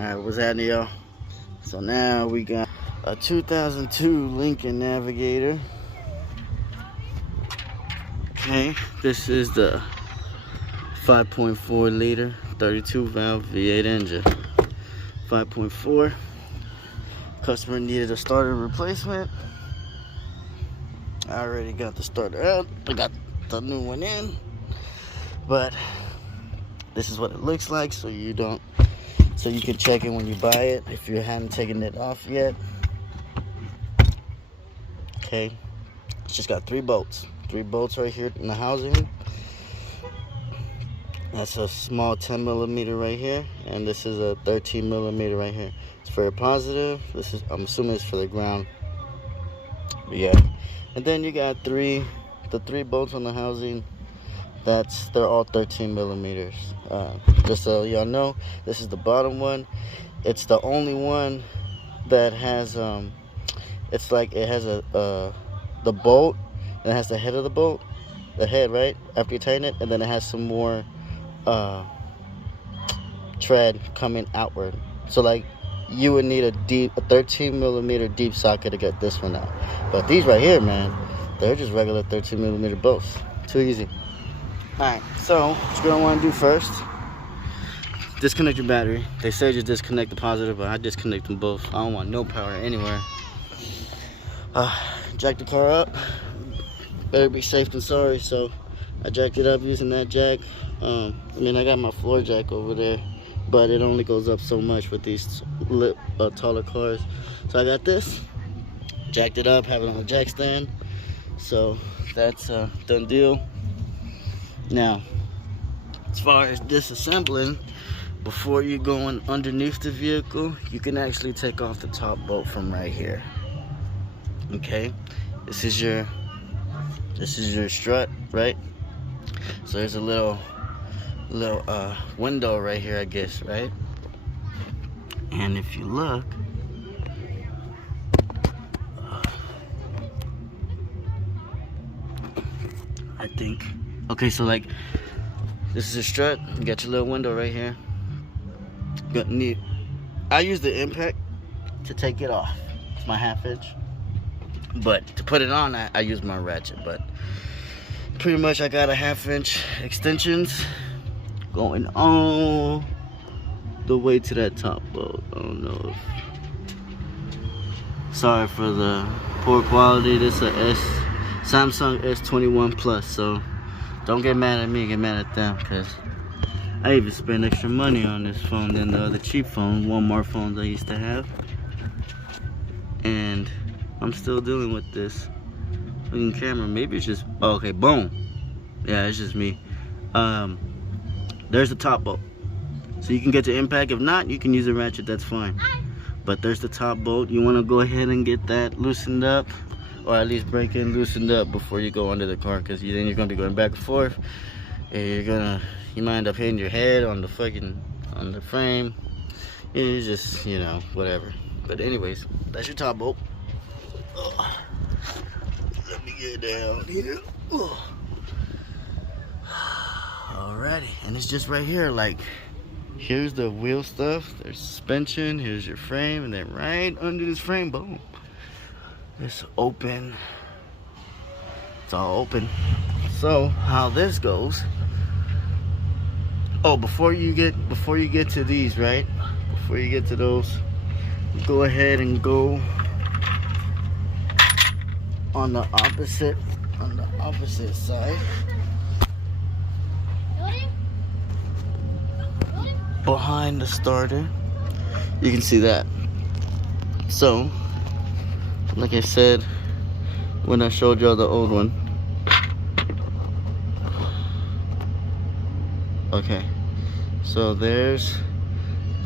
Alright, what's happening, y'all? So now we got a 2002 Lincoln Navigator. Okay, this is the 5.4 liter 32 valve V8 engine. 5.4. Customer needed a starter replacement. I already got the starter out. I got the new one in. But this is what it looks like, so you can check it when you buy it if you haven't taken it off yet. Okay, it's just got 3 bolts right here in the housing. That's a small 10 millimeter right here, and this is a 13 millimeter right here. It's very positive. This is, I'm assuming it's for the ground. But yeah, and then you got the 3 bolts on the housing. They're all 13 millimeters. Just so y'all know, this is the bottom one. It's the only one that has it's like it has the bolt, and it has the head of the bolt, the head, right after you tighten it, and then it has some more tread coming outward. So like you would need a 13 millimeter deep socket to get this one out. But these right here, man, they're just regular 13 millimeter bolts. Too easy. Alright, so what you're gonna want to do first, disconnect your battery. They said you disconnect the positive, but I disconnect them both. I don't want no power anywhere. Jack the car up. Better be safe than sorry, so I jacked it up using that jack. I mean, I got my floor jack over there, but it only goes up so much with these taller cars. So I got this, jacked it up, have it on a jack stand. So that's a done deal. Now, as far as disassembling, before you go in underneath the vehicle, you can actually take off the top bolt from right here. Okay, this is your strut, right? So there's a little window right here, I guess, right? And if you look, I think, okay, so like this is a strut. You got your little window right here. I use the impact to take it off. It's my 1/2 inch. But to put it on, I use my ratchet. But pretty much I got a 1/2 inch extensions going all the way to that top bolt. I don't know if, sorry for the poor quality. This is a Samsung S21 Plus, so don't get mad at me, get mad at them, because I even spent extra money on this phone than the other cheap phone, Walmart phones I used to have. And I'm still dealing with this fucking camera. Maybe it's just, oh, okay, boom. Yeah, it's just me. There's the top bolt. So you can get the impact. If not, you can use a ratchet, that's fine. But there's the top bolt. You want to go ahead and get that loosened up, or at least break in, loosened up before you go under the car, because then you're going to be going back and forth. And you might end up hitting your head on the frame. It's just, you know, whatever. But anyways, that's your top bolt. Let me get down here. Alrighty, and it's just right here. Like, here's the wheel stuff. There's suspension. Here's your frame, and then right under this frame, boom. It's open. It's all open. So how this goes? Oh, before you get to these, right? Before you get to those, go ahead and go on the opposite side. Behind the starter. You can see that. So, like I said when I showed y'all the old one. Okay. So there's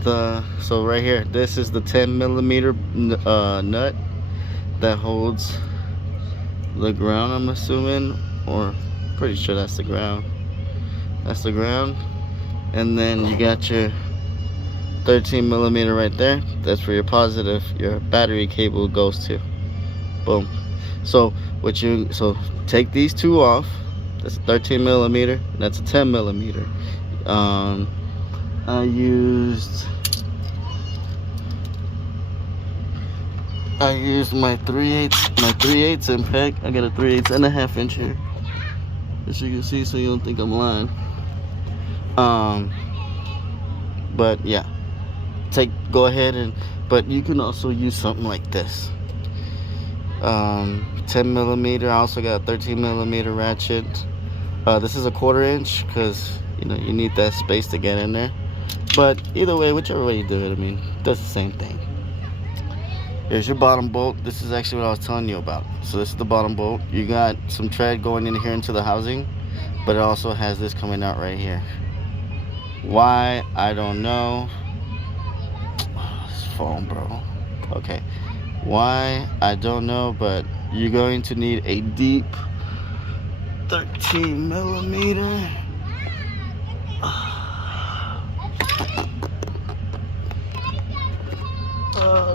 so right here, this is the 10 millimeter nut that holds the ground, I'm assuming, or pretty sure that's the ground. That's the ground. And then you got your 13 millimeter right there. That's where your battery cable goes to. Boom. So take these 2 off. That's a 13 millimeter. That's a 10 millimeter. I used I used my 3/8 impact. I got a 3/8 inch here, as you can see, so you don't think I'm lying. But yeah, go ahead but you can also use something like this. 10mm. I also got a 13mm ratchet. This is a 1/4 inch because you need that space to get in there. But either way, whichever way you do it, I mean, does the same thing. Here's your bottom bolt. This is actually what I was telling you about. So this is the bottom bolt. You got some tread going in here into the housing, but it also has this coming out right here. Why? I don't know. Oh, this phone, bro. Okay. Why? I don't know, but you're going to need a deep 13mm.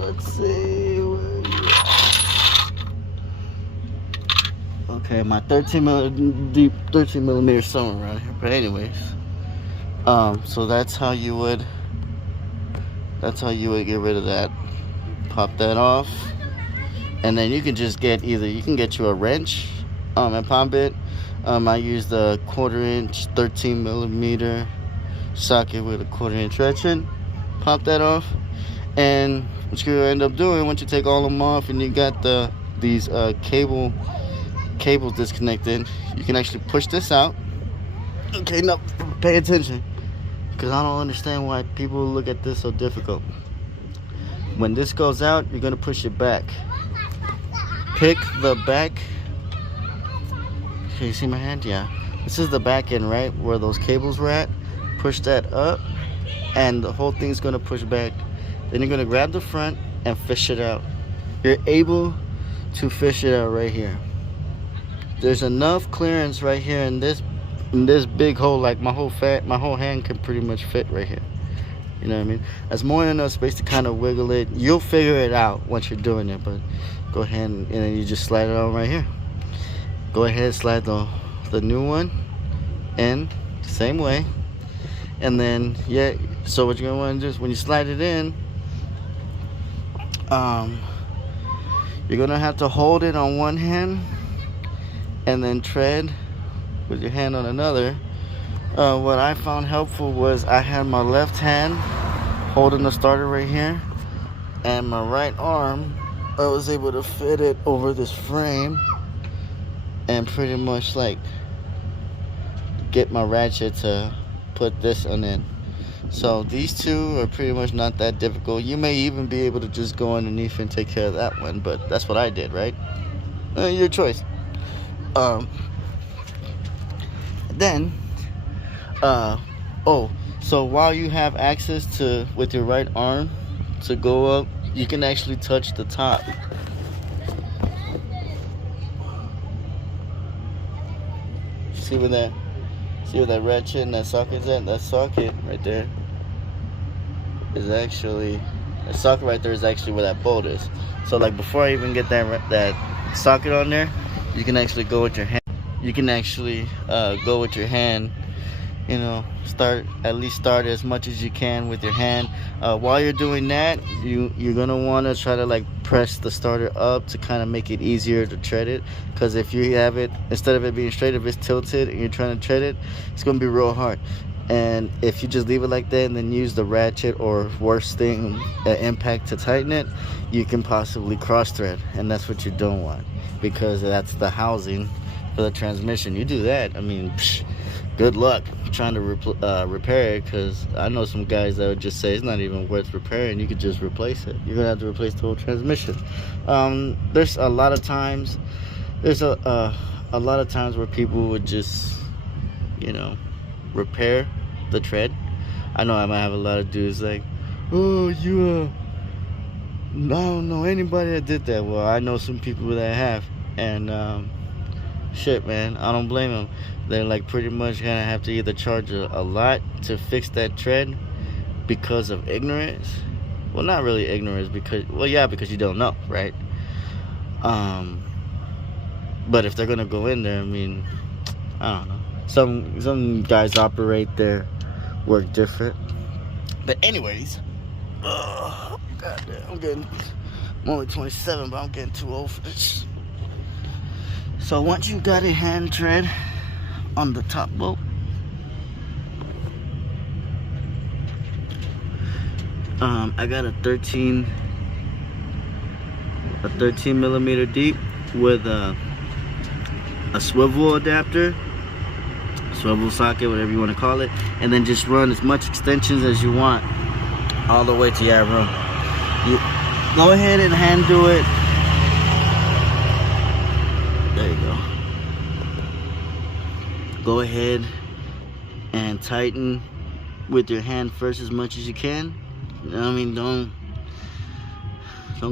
Let's see where you are. Okay, my 13mm, 13mm somewhere around here. But anyways, so that's how you would get rid of that. Pop that off, and then you can just get you can get you a wrench and pump it. I used a 1/4 inch 13mm socket with a 1/4 inch ratchet. Pop that off, and what you're gonna end up doing once you take all of them off and you got these cables disconnected, you can actually push this out. Okay, now pay attention, because I don't understand why people look at this so difficult. When this goes out, you're gonna push it back. Pick the back. Can you see my hand? Yeah. This is the back end, right? Where those cables were at. Push that up, and the whole thing's gonna push back. Then you're gonna grab the front and fish it out. You're able to fish it out right here. There's enough clearance right here in this big hole, like my whole hand can pretty much fit right here. You know what I mean? That's more than enough space to kind of wiggle it. You'll figure it out once you're doing it, but go ahead and then you just slide it on right here. Go ahead, slide the new one in the same way, and then yeah. So what you're gonna want to do is when you slide it in, you're gonna have to hold it on one hand and then tread with your hand on another. What I found helpful was I had my left hand holding the starter right here, and my right arm, I was able to fit it over this frame and pretty much like get my ratchet to put this on in. So these two are pretty much not that difficult. You may even be able to just go underneath and take care of that one, but that's what I did, right? Your choice. Then so while you have access to with your right arm to go up, you can actually touch the top. See where that ratchet and that socket's at? That socket right there is actually, that socket right there is actually where that bolt is. So like before I even get that socket on there, you can actually go with your hand. You can actually go with your hand. You know, start as much as you can with your hand. While you're doing that, you're gonna want to try to like press the starter up to kind of make it easier to tread it, because if you have it, instead of it being straight, if it's tilted and you're trying to tread it, it's gonna be real hard. And if you just leave it like that and then use the ratchet or worst thing, impact to tighten it, you can possibly cross thread, and that's what you don't want, because that's the housing for the transmission. You do that, I mean, good luck trying to repair it, because I know some guys that would just say it's not even worth repairing. You could just replace it. You're gonna have to replace the whole transmission. There's a lot of times where people would just, you know, repair the tread. I know I might have a lot of dudes like, oh, I don't know anybody that did that. Well, I know some people that have, and shit, man, I don't blame them. They're like pretty much gonna have to either charge a lot to fix that tread because of ignorance. Well, not really ignorance, because, well, yeah, because you don't know, right? But if they're gonna go in there, I mean, I don't know. Some guys operate their work different. But anyways, goddamn, I'm only 27, but I'm getting too old for this. So once you got a hand tread on the top bolt, I got a 13 millimeter deep with a swivel adapter, swivel socket, whatever you want to call it, and then just run as much extensions as you want all the way to your room. You go ahead and hand do it. There you go. Go ahead and tighten with your hand first as much as you can. I mean, don't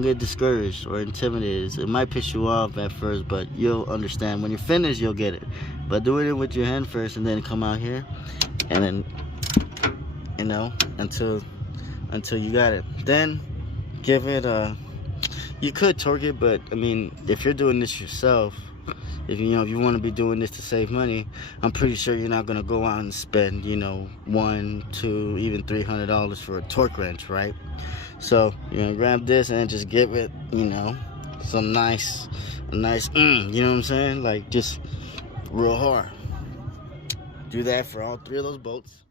get discouraged or intimidated. It might piss you off at first, but you'll understand. When you're finished, you'll get it. But doing it with your hand first and then come out here and then, you know, until you got it. Then give it you could torque it, but I mean, if you're doing this yourself, if you want to be doing this to save money, I'm pretty sure you're not gonna go out and spend, you know, $100, $200, even $300 for a torque wrench, right? So you're gonna grab this and just give it, you know, some nice, you know what I'm saying? Like, just real hard. Do that for all 3 of those bolts.